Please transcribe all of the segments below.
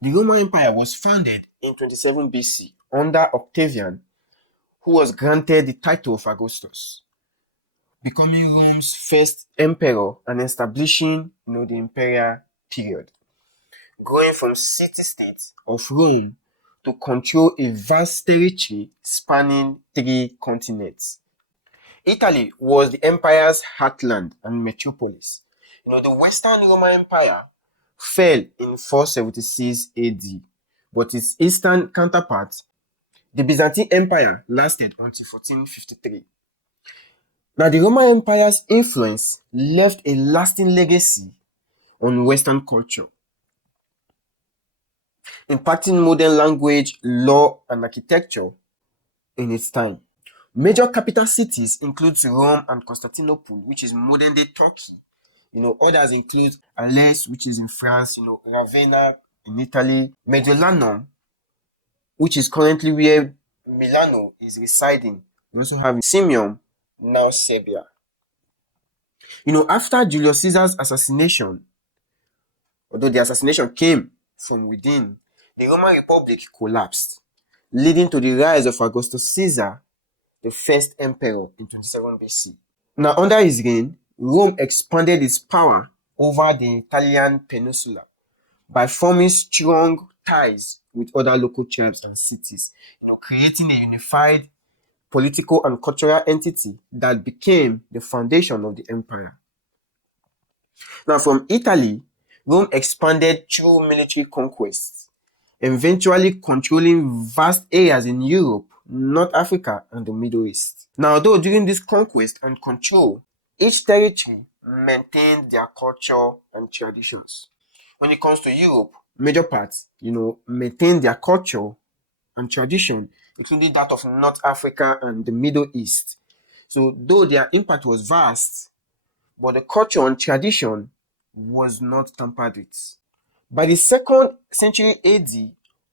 The Roman Empire was founded in 27 BC under Octavian, who was granted the title of Augustus, becoming Rome's first emperor and establishing the imperial period, growing from city-state of Rome to control a vast territory spanning 3 continents. Italy was the empire's heartland and metropolis. The Western Roman Empire fell in 476 AD, but its eastern counterpart, the Byzantine Empire, lasted until 1453. Now, the Roman Empire's influence left a lasting legacy on Western culture, impacting modern language, law, and architecture in its time. Major capital cities include Rome and Constantinople, which is modern-day Turkey. Others include Alès, which is in France, Ravenna in Italy, Mediolanum, which is currently where Milano is residing. We also have Simium, now Serbia. After Julius Caesar's assassination, although the assassination came from within, the Roman Republic collapsed, leading to the rise of Augustus Caesar, the first emperor in 27 BC. Now, under his reign, Rome expanded its power over the Italian peninsula by forming strong ties with other local tribes and cities, creating a unified political and cultural entity that became the foundation of the empire. Now, from Italy, Rome expanded through military conquests, eventually controlling vast areas in Europe, North Africa, and the Middle East. Now, although during this conquest and control, each territory maintained their culture and traditions. When it comes to Europe, major parts, maintained their culture and tradition, including that of North Africa and the Middle East. So, though their impact was vast, but the culture and tradition was not tampered with. By the 2nd century AD,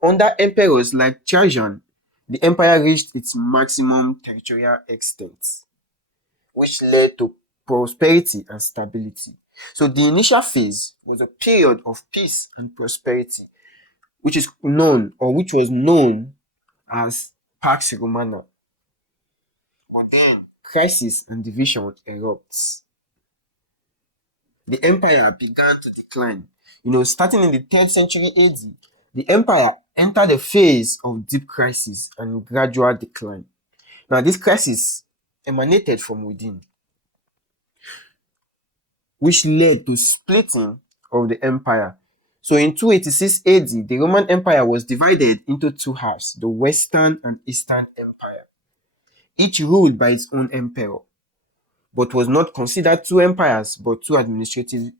under emperors like Trajan, the empire reached its maximum territorial extent, which led to prosperity and stability. So the initial phase was a period of peace and prosperity, which was known as Pax Romana. But then crisis and division erupts. The empire began to decline. Starting in the 3rd century AD, the empire entered a phase of deep crisis and gradual decline. Now, this crisis emanated from within, which led to splitting of the empire. So in 286 AD, the Roman Empire was divided into 2 halves, the Western and Eastern Empire, each ruled by its own emperor, but was not considered 2 empires, but 2 administrative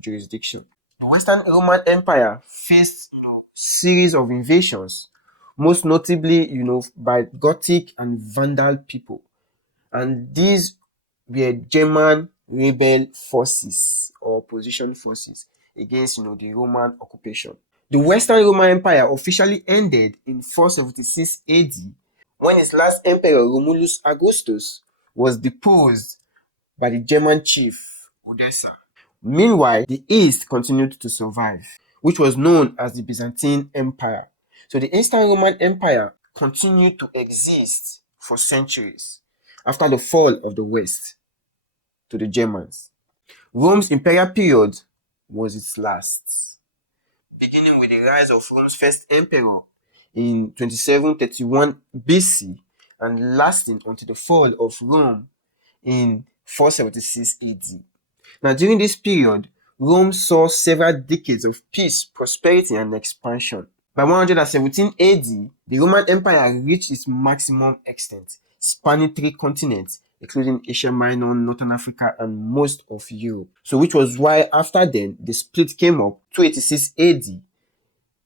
jurisdictions. The Western Roman Empire faced series of invasions, most notably by Gothic and Vandal people, and these were German rebel forces or opposition forces against the Roman occupation. The Western Roman Empire officially ended in 476 AD when its last emperor, Romulus Augustus, was deposed by the German chief Odessa. Meanwhile, the East continued to survive, which was known as the Byzantine Empire. So the Eastern Roman Empire continued to exist for centuries after the fall of the West to the Germans. Rome's imperial period was its last, beginning with the rise of Rome's first emperor in 2731 BC and lasting until the fall of Rome in 476 AD. Now, during this period, Rome saw several decades of peace, prosperity, and expansion. By 117 AD, the Roman Empire reached its maximum extent, spanning 3 continents, including Asia Minor, Northern Africa, and most of Europe. So, which was why after then, the split came up. 286 AD,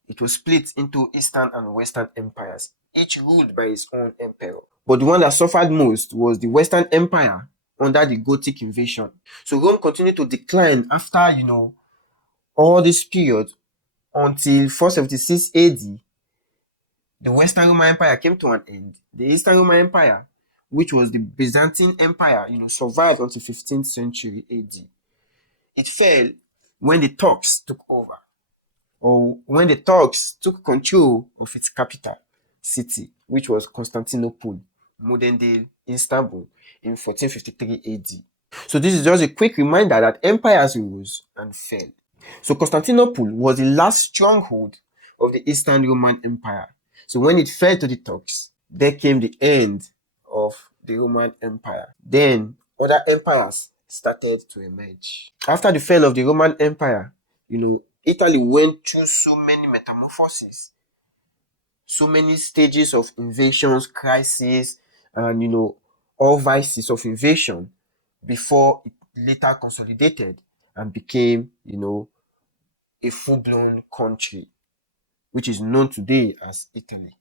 it was split into Eastern and Western empires, each ruled by its own emperor. But the one that suffered most was the Western Empire under the Gothic invasion. So Rome continued to decline after, all this period until 476 AD. The Western Roman Empire came to an end. The Eastern Roman Empire, which was the Byzantine Empire, survived until 15th century AD. It fell when the Turks took over. or when the Turks took control of its capital city, which was Constantinople, modern day Istanbul, in 1453 AD. So this is just a quick reminder that empires rose and fell. So Constantinople was the last stronghold of the Eastern Roman Empire. So when it fell to the Turks, there came the end of the Roman Empire. Then other empires started to emerge. After the fall of the Roman Empire, Italy went through so many metamorphoses, so many stages of invasions, crises, and all vices of invasion before it later consolidated and became, a full-blown country, which is known today as Italy.